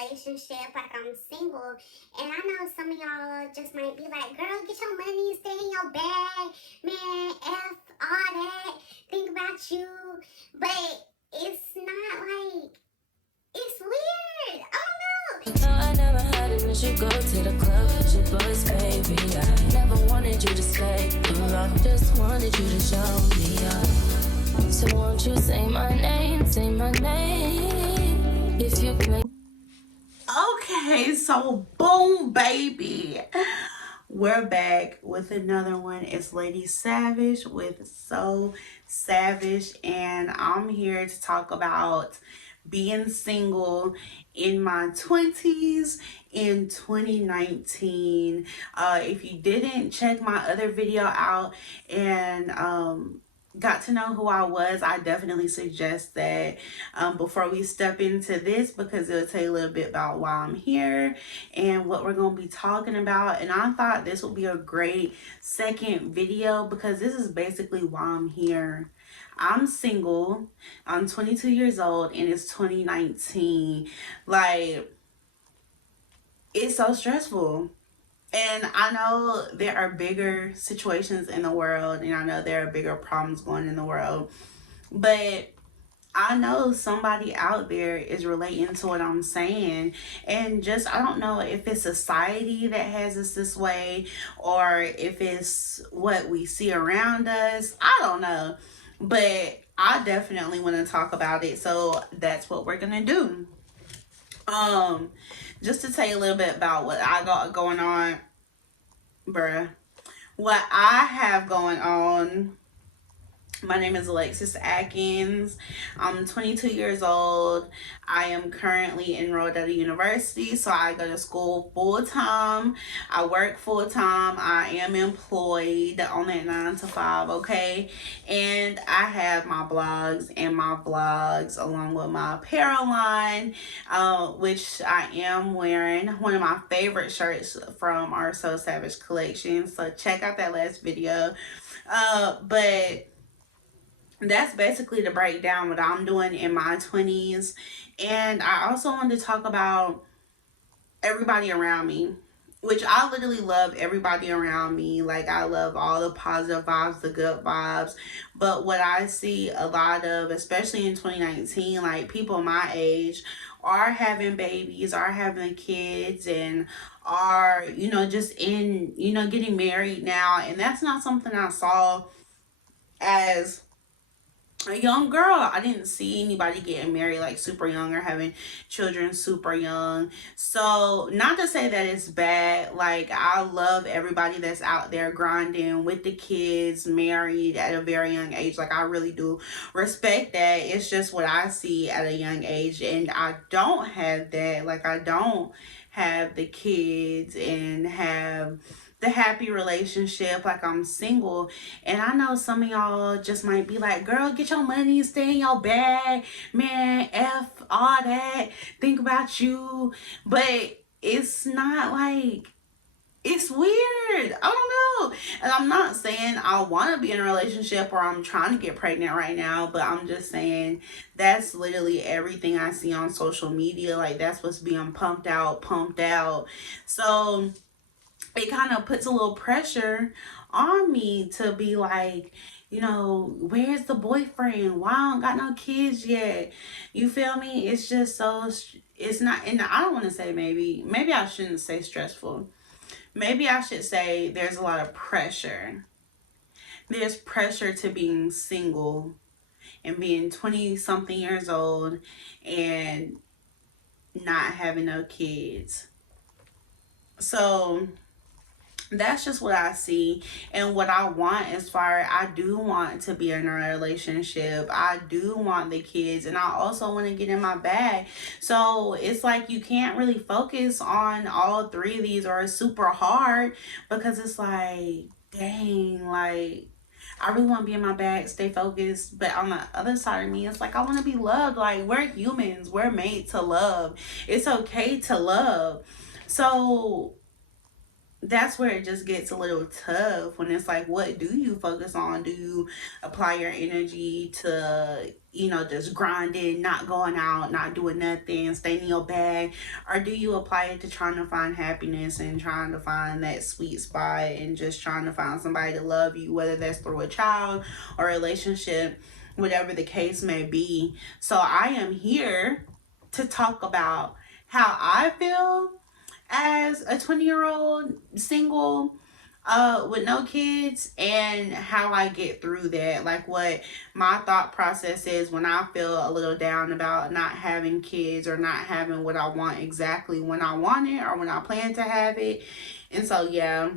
relationship, like I'm single, and I know some of y'all just might be like, girl, get your money, stay in your bag, man, F all that, think about you, but it's not like, it's weird, I don't know. No, I never had it, as you go to the club with your boys, baby. I never wanted you to stay too long, just wanted you to show me up. So won't you say my name, if you play. Okay, so boom, baby. We're back with another one. It's Lady Savage with So Savage, and I'm here to talk about being single in my 20s in 2019. If you didn't check my other video out and got to know who I was, I definitely suggest that before we step into this, because it'll tell you a little bit about why I'm here and what we're going to be talking about. And I thought this would be a great second video because this is basically why I'm here. I'm single, I'm 22 years old, and it's 2019. Like, it's so stressful. And I know there are bigger situations in the world, and I know there are bigger problems going in the world, but I know somebody out there is relating to what I'm saying. And just, I don't know if it's society that has us this way or if it's what we see around us. I don't know, but I definitely want to talk about it, so that's what we're gonna do. Just to tell you a little bit about what I got going on, what I have going on. My name is Alexis Atkins. I'm 22 years old. I am currently enrolled at a university, so I go to school full-time. I work full-time. I am employed on that 9 to 5, okay? And I have my blogs along with my apparel line, which I am wearing one of my favorite shirts from our So Savage collection. So check out that last video. But that's basically the breakdown what I'm doing in my 20s. And I also wanted to talk about everybody around me, which I literally love everybody around me. Like, I love all the positive vibes, the good vibes. But what I see a lot of, especially in 2019, like people my age are having babies, are having kids, and are, just in, getting married now. And that's not something I saw as a young girl. I didn't see anybody getting married like super young or having children super young. So not to say that it's bad. Like, I love everybody that's out there grinding with the kids, married at a very young age. Like, I really do respect that. It's just what I see at a young age, and I don't have that. Like, I don't have the kids and have the happy relationship. Like, I'm single, and I know some of y'all just might be like, girl, get your money, stay in your bag, man, F all that, think about you. But it's not like, it's weird. I don't know. And I'm not saying I want to be in a relationship or I'm trying to get pregnant right now, but I'm just saying that's literally everything I see on social media. Like, that's what's being pumped out. So it kind of puts a little pressure on me to be like, where's the boyfriend? Why I don't got no kids yet? You feel me? It's just so, it's not, and I don't want to say maybe I shouldn't say stressful. Maybe I should say there's a lot of pressure. There's pressure to being single and being 20 something years old and not having no kids. So that's just what I see and what I want. As far, I do want to be in a relationship, I do want the kids, and I also want to get in my bag. So it's like you can't really focus on all three of these, or it's super hard, because it's like, dang, like, I really want to be in my bag, stay focused. But on the other side of me, it's like, I want to be loved. Like, we're humans, we're made to love. It's okay to love. So that's where it just gets a little tough, when it's like, what do you focus on? Do you apply your energy to, just grinding, not going out, not doing nothing, staying in your bag? Or do you apply it to trying to find happiness and trying to find that sweet spot and just trying to find somebody to love you, whether that's through a child or a relationship, whatever the case may be? So I am here to talk about how I feel as a 20-year-old single, with no kids, and how I get through that. Like, what my thought process is when I feel a little down about not having kids or not having what I want exactly when I want it or when I plan to have it. And so, yeah,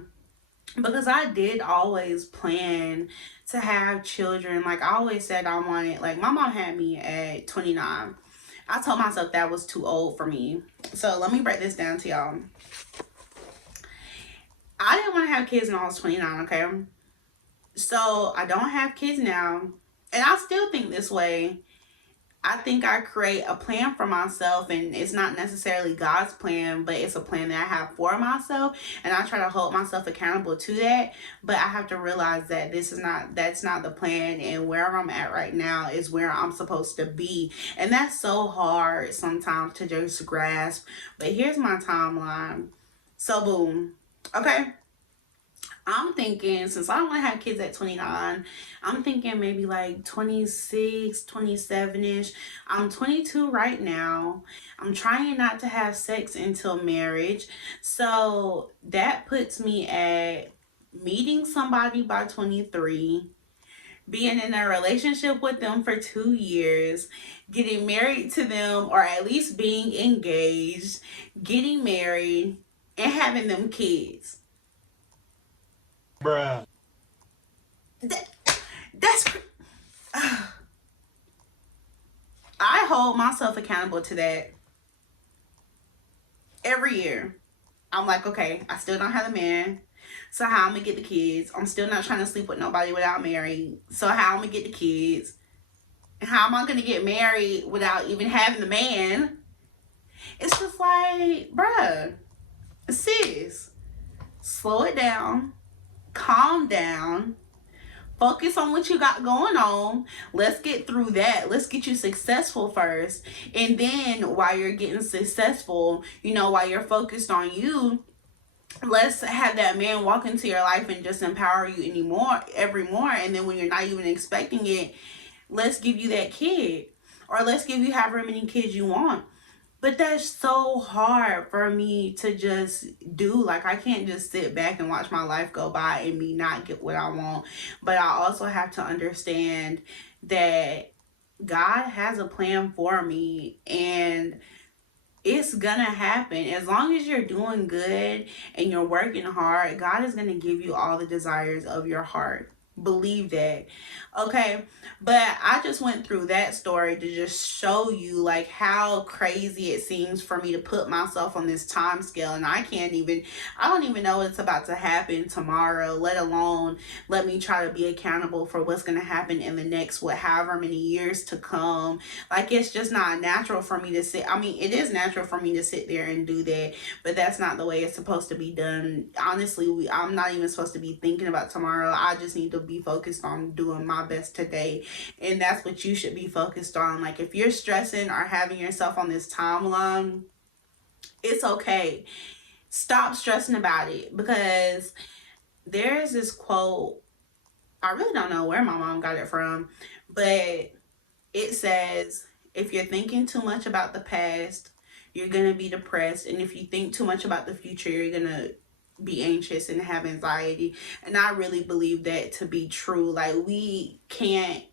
because I did always plan to have children. Like, I always said I wanted, like, my mom had me at 29. I told myself that was too old for me. So let me break this down to y'all. I didn't want to have kids when I was 29, okay? So I don't have kids now. And I still think this way. I think I create a plan for myself, and it's not necessarily God's plan, but it's a plan that I have for myself, and I try to hold myself accountable to that. But I have to realize that that's not the plan, and where I'm at right now is where I'm supposed to be. And that's so hard sometimes to just grasp. But here's my timeline. So boom. Okay. I'm thinking, since I don't want to have kids at 29, I'm thinking maybe like 26, 27-ish. I'm 22 right now. I'm trying not to have sex until marriage. So that puts me at meeting somebody by 23, being in a relationship with them for 2 years, getting married to them, or at least being engaged, getting married, and having them kids. Bruh. That's I hold myself accountable to that every year. I'm like, okay, I still don't have a man, so how I'm gonna get the kids? I'm still not trying to sleep with nobody without married, so how I'm gonna get the kids? And how am I gonna get married without even having the man? It's just like, bruh, sis, slow it down, calm down, focus on what you got going on. Let's get through that. Let's get you successful first. And then while you're getting successful, while you're focused on you, let's have that man walk into your life and just empower you every more. And then when you're not even expecting it, let's give you that kid. Or let's give you however many kids you want. But that's so hard for me to just do. Like, I can't just sit back and watch my life go by and me not get what I want. But I also have to understand that God has a plan for me, and it's gonna happen. As long as you're doing good and you're working hard, God is gonna give you all the desires of your heart. Believe that. Okay, but I just went through that story to just show you like how crazy it seems for me to put myself on this time scale, and I don't even know what's about to happen tomorrow, let alone let me try to be accountable for what's going to happen in the next however many years to come. Like, it's just not natural for me to sit. I mean, it is natural for me to sit there and do that, but that's not the way it's supposed to be done. Honestly, I'm not even supposed to be thinking about tomorrow. I just need to be focused on doing my best today, and that's what you should be focused on. Like, if you're stressing or having yourself on this timeline, it's okay. Stop stressing about it, because there's this quote, I really don't know where my mom got it from, but it says, if you're thinking too much about the past, you're going to be depressed, and if you think too much about the future, you're going to be anxious and have anxiety. And I really believe that to be true. Like, we can't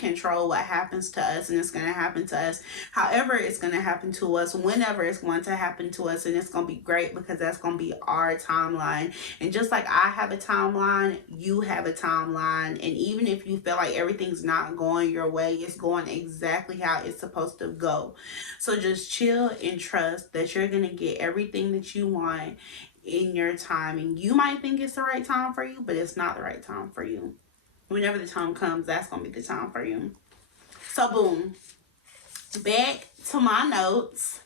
control what happens to us, and it's going to happen to us however it's going to happen to us, whenever it's going to happen to us, and it's going to be great, because that's going to be our timeline. And just like I have a timeline, you have a timeline, and even if you feel like everything's not going your way, it's going exactly how it's supposed to go. So just chill and trust that you're going to get everything that you want in your time. And you might think it's the right time for you, but it's not the right time for you. Whenever the time comes, that's going to be the time for you. So, boom. Back to my notes.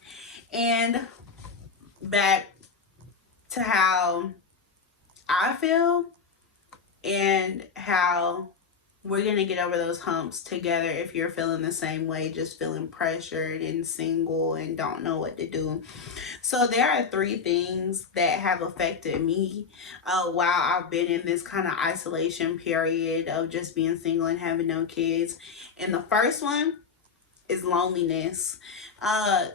And back to how I feel and how we're going to get over those humps together if you're feeling the same way, just feeling pressured and single and don't know what to do. So there are three things that have affected me while I've been in this kind of isolation period of just being single and having no kids. And the first one is loneliness.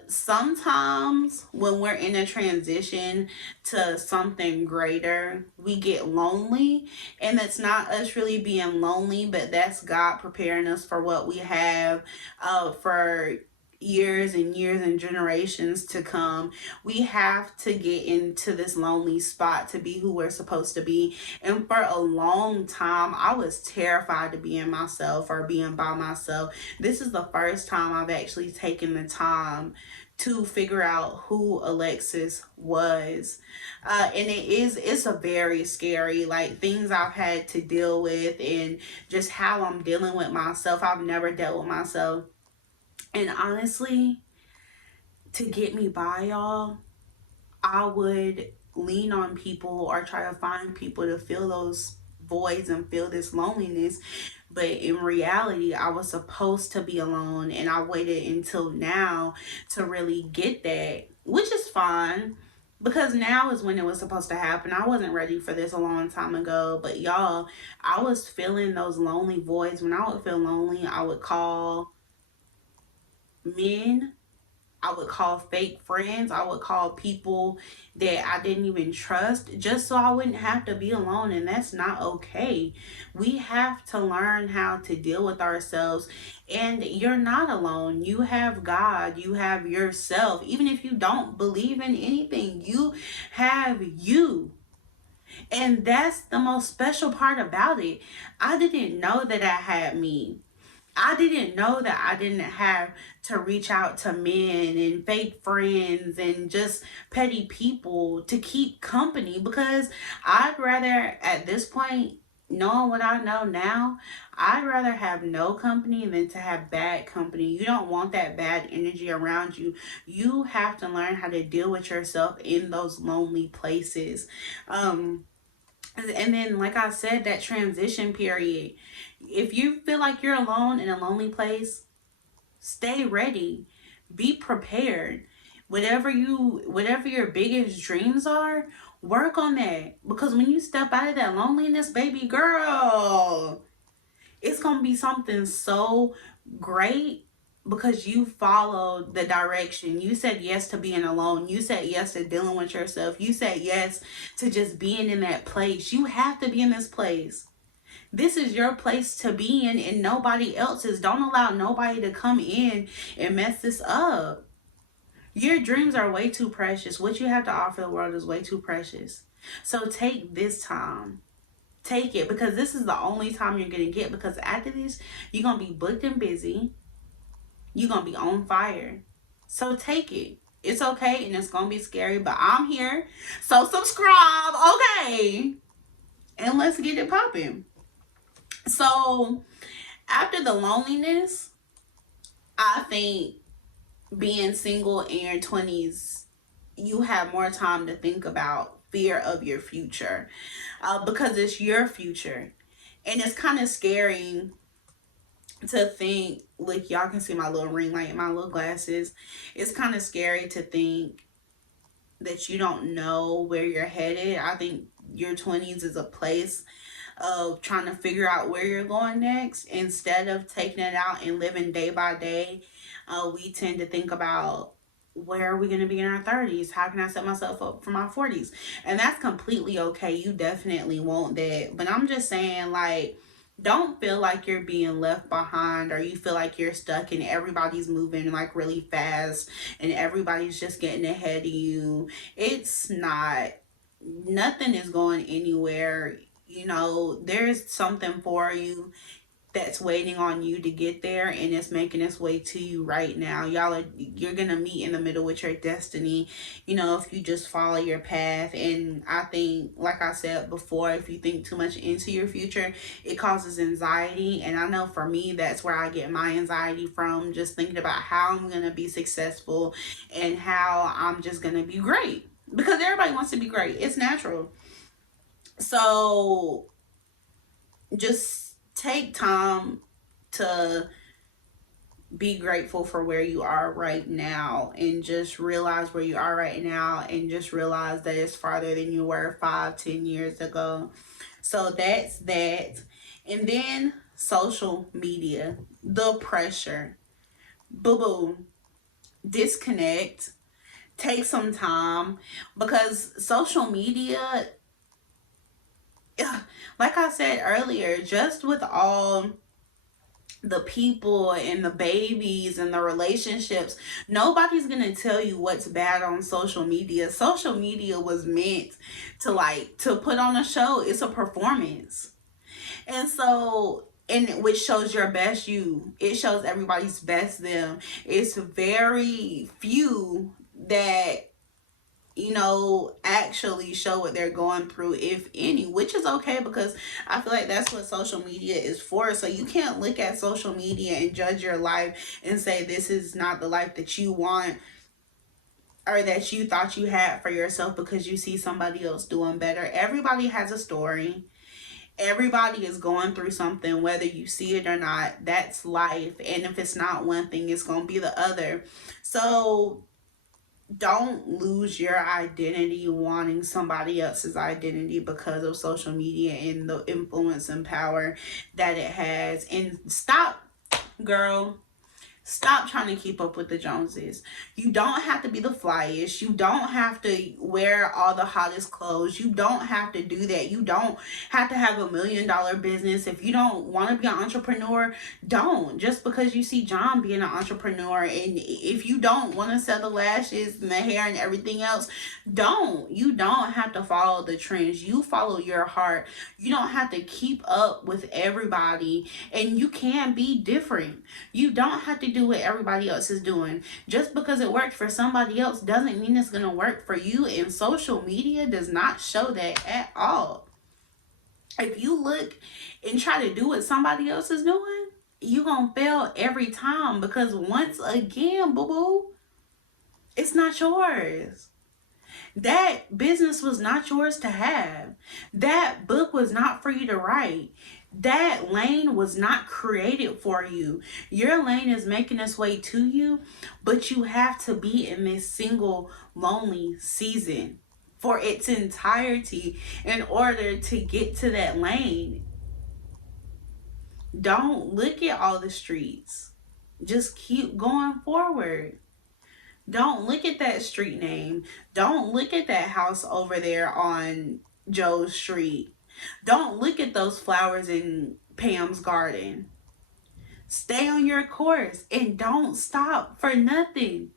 Sometimes when we're in a transition to something greater, we get lonely, and it's not us really being lonely, but that's God preparing us for what we have for years and years and generations to come. We have to get into this lonely spot to be who we're supposed to be. And for a long time, I was terrified to be in myself or being by myself. This is the first time I've actually taken the time to figure out who Alexis was. And it's a very scary, like, things I've had to deal with and just how I'm dealing with myself. I've never dealt with myself. And honestly, to get me by, y'all, I would lean on people or try to find people to fill those voids and feel this loneliness. But in reality, I was supposed to be alone, and I waited until now to really get that, which is fine because now is when it was supposed to happen. I wasn't ready for this a long time ago, but y'all, I was feeling those lonely voids. When I would feel lonely, I would call men, I would call fake friends, I would call people that I didn't even trust just so I wouldn't have to be alone, and that's not okay. We have to learn how to deal with ourselves, and you're not alone. You have God, you have yourself. Even if you don't believe in anything, you have you. And that's the most special part about it. I didn't know that I had me. I didn't know that I didn't have to reach out to men and fake friends and just petty people to keep company, because I'd rather, at this point, knowing what I know now, I'd rather have no company than to have bad company. You don't want that bad energy around you. You have to learn how to deal with yourself in those lonely places. And then, like I said, that transition period. If you feel like you're alone in a lonely place, stay ready. Be prepared. Whatever your biggest dreams are, work on that. Because when you step out of that loneliness, baby girl, it's going to be something so great because you followed the direction. You said yes to being alone. You said yes to dealing with yourself. You said yes to just being in that place. You have to be in this place. This is your place to be in and nobody else's. Don't allow nobody to come in and mess this up. Your dreams are way too precious. What you have to offer the world is way too precious. So take this time. Take it, because this is the only time you're going to get, because after this, you're going to be booked and busy. You're going to be on fire. So take it. It's okay, and it's going to be scary, but I'm here. So subscribe, okay? And let's get it popping. So after the loneliness, I think being single in your 20s, you have more time to think about fear of your future, because it's your future. And it's kind of scary to think, like, y'all can see my little ring light and my little glasses. It's kind of scary to think that you don't know where you're headed. I think your 20s is a place of trying to figure out where you're going next instead of taking it out and living day by day. We tend to think about, where are we going to be in our 30s? How can I set myself up for my 40s? And that's completely okay. You definitely want that. But I'm just saying, like, don't feel like you're being left behind, or you feel like you're stuck and everybody's moving like really fast and everybody's just getting ahead of you. It's not. Nothing is going anywhere. You know, there's something for you that's waiting on you to get there, and it's making its way to you right now. You're gonna meet in the middle with your destiny, you know, if you just follow your path. And I think, like I said before, if you think too much into your future, it causes anxiety. And I know for me, that's where I get my anxiety from, just thinking about how I'm gonna be successful and how I'm just gonna be great. because everybody wants to be great. It's natural. So just take time to be grateful for where you are right now, and just realize where you are right now, and just realize that it's farther than you were 5-10 years ago. So that's that. And then social media, the pressure. Boo boo. Disconnect. Take some time, because social media, like I said earlier, just with all the people and the babies and the relationships, nobody's gonna tell you what's bad on social media. Social media was meant to put on a show. It's a performance. And so, and which shows your best you. It shows everybody's best them. It's very few that actually show what they're going through, if any, which is okay, because I feel like that's what social media is for. So you can't look at social media and judge your life and say this is not the life that you want or that you thought you had for yourself because you see somebody else doing better. Everybody has a story. Everybody is going through something, whether you see it or not. That's life. And if it's not one thing, it's going to be the other. So don't lose your identity wanting somebody else's identity because of social media and the influence and power that it has. And stop, girl. Stop trying to keep up with the Joneses. You don't have to be the flyest. You don't have to wear all the hottest clothes. You don't have to do that. You don't have to have $1 million business. If you don't want to be an entrepreneur, don't. Just because you see John being an entrepreneur, and if you don't want to sell the lashes and the hair and everything else, don't. You don't have to follow the trends. You follow your heart. You don't have to keep up with everybody, and you can be different. You don't have to do what everybody else is doing. Just because it worked for somebody else doesn't mean it's gonna work for you, and social media does not show that at all. If you look and try to do what somebody else is doing, you're gonna fail every time, because once again, boo-boo, it's not yours. That business was not yours to have. That book was not for you to write. That lane was not created for you. Your lane is making its way to you, but you have to be in this single lonely season for its entirety in order to get to that lane. Don't look at all the streets. Just keep going forward. Don't look at that street name. Don't look at that house over there on Joe's Street. Don't look at those flowers in Pam's garden. Stay on your course and don't stop for nothing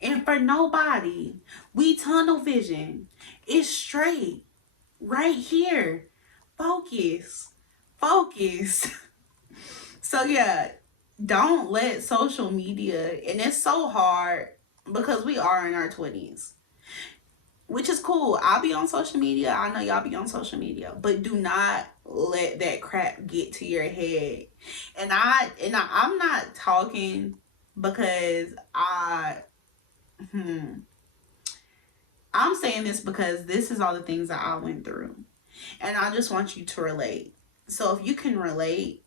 and for nobody. We tunnel vision. It's straight right here. Focus. Focus. So yeah, don't let social media, and it's so hard because we are in our 20s, which is cool. I'll be on social media. I know y'all be on social media, but do not let that crap get to your head. And I'm not talking because I'm saying this because this is all the things that I went through, and I just want you to relate. So if you can relate,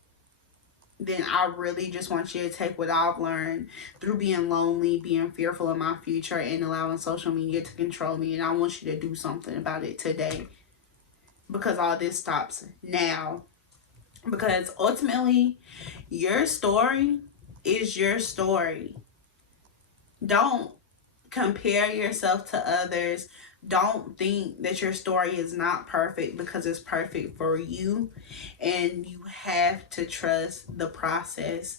then I really just want you to take what I've learned through being lonely, being fearful of my future, and allowing social media to control me. And I want you to do something about it today, because all this stops now. Because ultimately, your story is your story. Don't compare yourself to others. Don't think that your story is not perfect, because it's perfect for you, and you have to trust the process.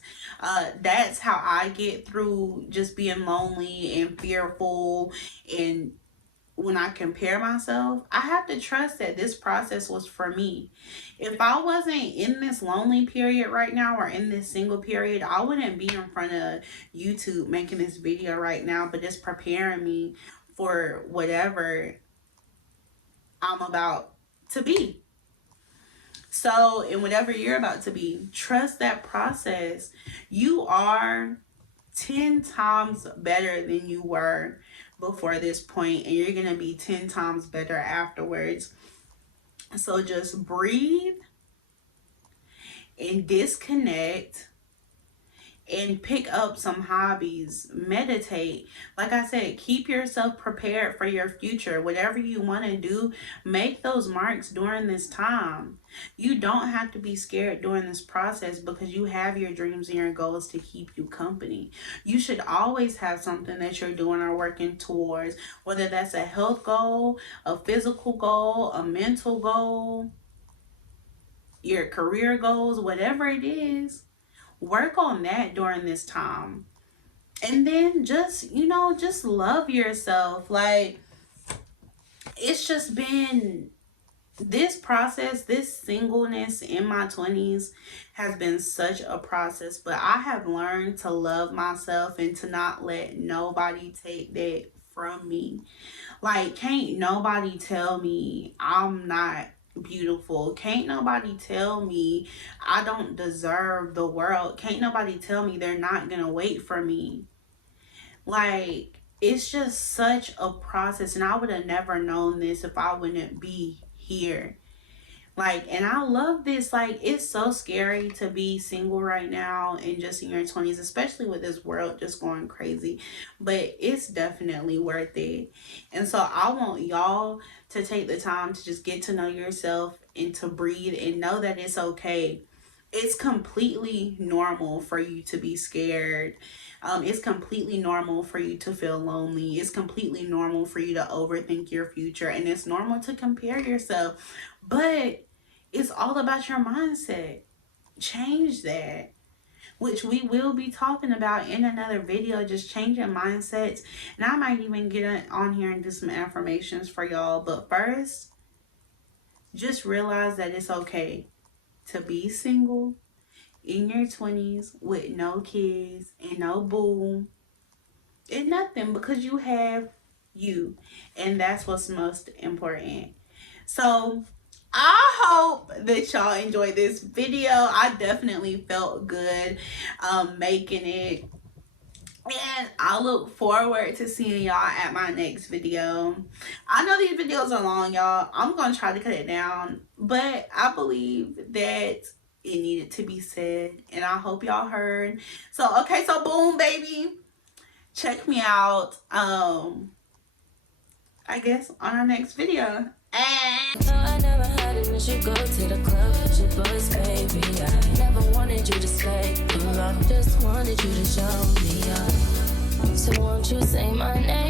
That's how I get through just being lonely and fearful. And when I compare myself, I have to trust that this process was for me. If I wasn't in this lonely period right now, or in this single period, I wouldn't be in front of YouTube making this video right now, but it's preparing me for whatever I'm about to be. So, in whatever you're about to be, trust that process. You are 10 times better than you were before this point, and you're going to be 10 times better afterwards. So just breathe and disconnect and pick up some hobbies, meditate. Like I said, keep yourself prepared for your future. Whatever you want to do, make those marks during this time. You don't have to be scared during this process because you have your dreams and your goals to keep you company. You should always have something that you're doing or working towards, whether that's a health goal, a physical goal, a mental goal, your career goals, whatever it is. Work on that during this time. And then just, just love yourself. Like, it's just been this process, this singleness in my 20s has been such a process, but I have learned to love myself and to not let nobody take that from me. Like, can't nobody tell me I'm not beautiful. Can't nobody tell me I don't deserve the world. Can't nobody tell me they're not gonna wait for me. Like, it's just such a process, and I would have never known this if I wouldn't be here. Like, and I love this. Like, it's so scary to be single right now and just in your 20s, especially with this world just going crazy, but it's definitely worth it. And so I want y'all to take the time to just get to know yourself and to breathe and know that it's okay. It's completely normal for you to be scared. It's completely normal for you to feel lonely. It's completely normal for you to overthink your future, and it's normal to compare yourself. But it's all about your mindset. Change that, which we will be talking about in another video, just changing mindsets. And I might even get on here and do some affirmations for y'all. But first, just realize that it's okay to be single in your 20s with no kids and no boo and nothing, because you have you, and that's what's most important. So I hope that y'all enjoyed this video. I definitely felt good making it, and I look forward to seeing y'all at my next video. I know these videos are long, y'all. I'm gonna try to cut it down, but I believe that it needed to be said, and I hope y'all heard. So okay, so boom, baby, check me out I guess on our next video. No, I never had it. Miss you go to the club with your boys, baby. I never wanted you to stay too long. Just wanted you to show me up. So won't you say my name?